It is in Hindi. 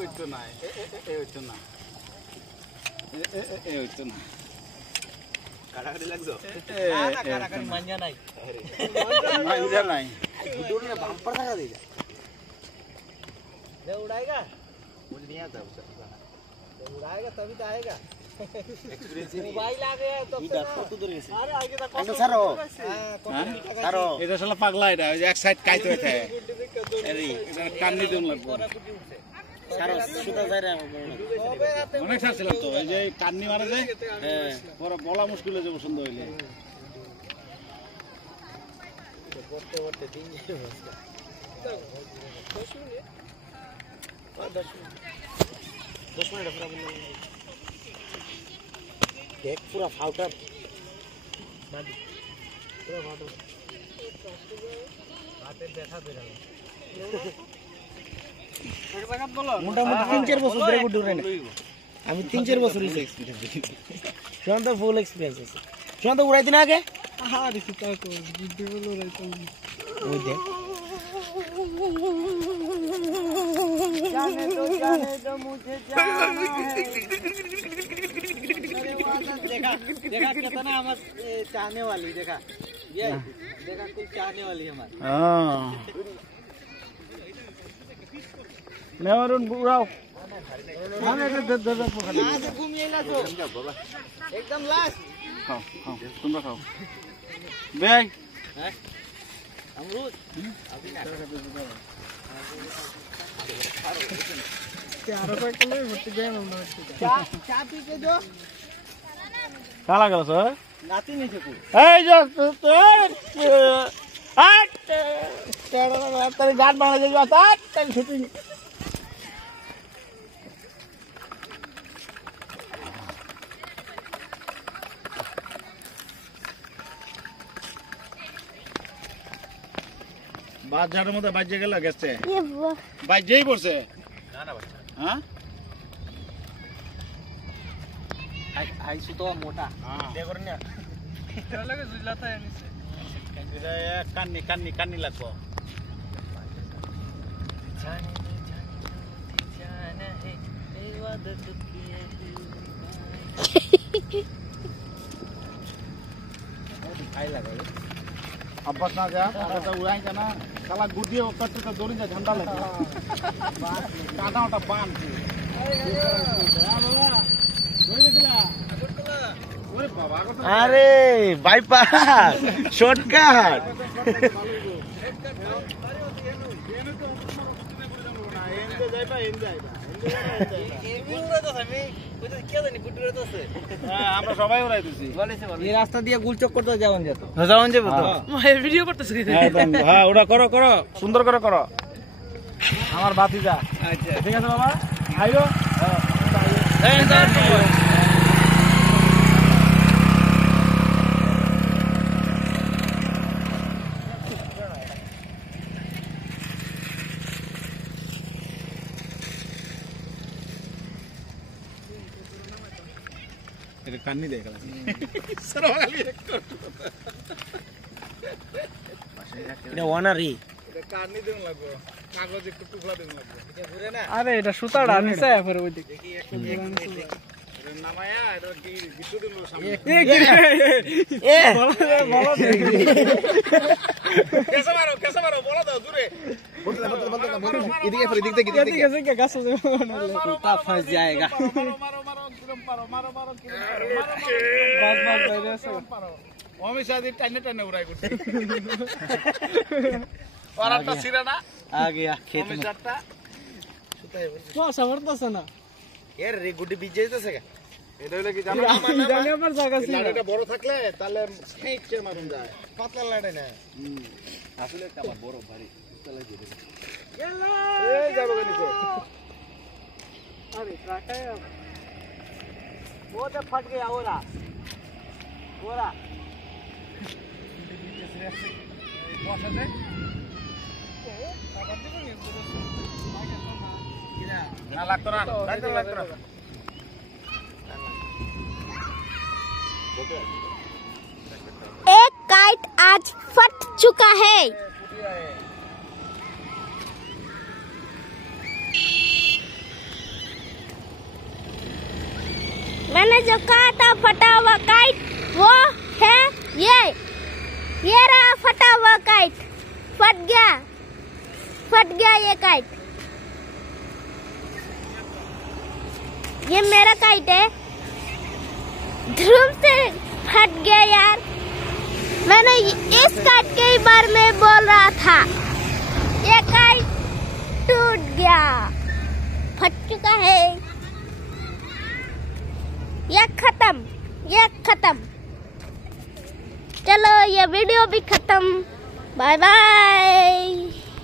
ওইতো না ওইতো না ওইতো না কাটাকাটি লাগছো না কাটাকাটি মাঞ্জা নাই মাঞ্জা নাই দুটো না বাম্পার টাকা দেই दे उड़ाएगा मुझे नहीं आता उसका तो उड़ाएगा तभी तो आएगा एक्सपीरियंस मोबाइल आ गया तब से फोटो दे अरे आगे तक कौन सारो सारो এটা শালা পাগলা এটা এক সাইড কাইতে হইছে আরে এটা কান নি দেন লাগবে সারো সুতা যায় রে অনেক সার ছিল তো এই যে কান্নি মারা যায় হ্যাঁ পরে বলা মুশকিল হয়ে যাবে সুন্দর হইলে করতে করতে দিন যাবে 10 मिनट देख पूरा फाउटर पूरा फाउटर हाथे देखा दे रहा एक जगह बोलो मोटामोटी 3-4 বছর ধরে গুড রে না আমি 3-4 বছর হইছে এক্সপেরিয়েন্স শান্ত ফুল এক্সপেরিয়েন্স আছে শান্ত উড়াই দিন আগে হ্যাঁ দেখি তা কো গুড বলো রাইতো ওই দেখ जाने दो मुझे जाना देखा देखा कितना हमार चाहने वाली देखा ये देखा कुछ चाहने वाली हमारी हां मैं और उन बुराओ हम एक दर पकड़ यहां से घूमिएला तो एकदम लास्ट खाओ खाओ तुम खाओ बैग है अमरूद अभी ना चारों को एक ले मत गए हम चा पी के जो काला गला सर नाती नहीं थे ए जो तो हट तेरे गाट बना दे जो था तेरी शूटिंग বাজারের মধ্যে বাজে গেল গেছে বাজেই পড়ছে না না বাচ্চা হ্যাঁ হাই সুতো মোটা দেখো না এটা লাগে জুইলাতা এনিছে এটা কান্নি কান্নি কান্নি লাগবো জানে জানা হে এই ওয়াদা তো কিয়ে दिखाई लगे अब्बास ना जा तो उड़ाई जाना साला गुड्डी कट तो दोरी जा झंडा लगे काटा उटा बांध अरे बाईपास शॉर्टकट আমরা সবাই উড়াই দিছি এই রাস্তা দিয়ে গুলচক্কর তো যাওন যেত যাওন যাবো তো ভিডিও করতেছ হ্যাঁ ওটা করো করো সুন্দর করে করো আমার ভাতিজা আচ্ছা ঠিক আছে বাবা আইও হ্যাঁ এটা কান্নি দেখ সরওয়ালি এটা ওনারি এটা কান্নি দেন লাগবে কাগজ একটু টুকরা দেন লাগবে এটা ঘুরে না আরে এটা সুতাটা নিচে পড়ে ওই দিকে দেখি একটু নামায়া এটা কি বিটু দিল সামনে এ বলো কেসে মারো বলো দাও দূরে বলতে এদিকে ফের এদিক থেকে এদিকে এদিকে গাছ আছে সুতা ফস जाएगा মারো মারো কিরম পারো মারো মারো কিরম বাস বাস বাইরে আছে ওমি শাদি টাইনে টাইনে উড়াই করছে ওরাটা সিরানা आ गया खेत में ওমি সুতাই তো সামর্থ্য না এর রে গুডি বীজ যাইতেছে কা এটা হলো কি জানো জানি আমার জায়গা ছিল এটা বড় থাকলে তাহলে খেইচে মারুন যায় পাতলা লাড়ে না আসলে একটা বড় ভারী চলে দিবে এই যাবো নিচে अरे काटा है वो तो फट गया ओरा ओरा ना लागतो ना लागतो एक काइट आज फट चुका है मैंने जो कहा था फटा हुआ काइट वो है ये रहा फटा हुआ काइट। फट गया ये काइट। ये मेरा काइट है, ध्रुव से फट गया यार। मैंने इस काइट के ही बारे में बोल रहा था। ये काइट टूट गया, फट चुका है। ये खत्म। चलो ये वीडियो भी खत्म। Bye bye.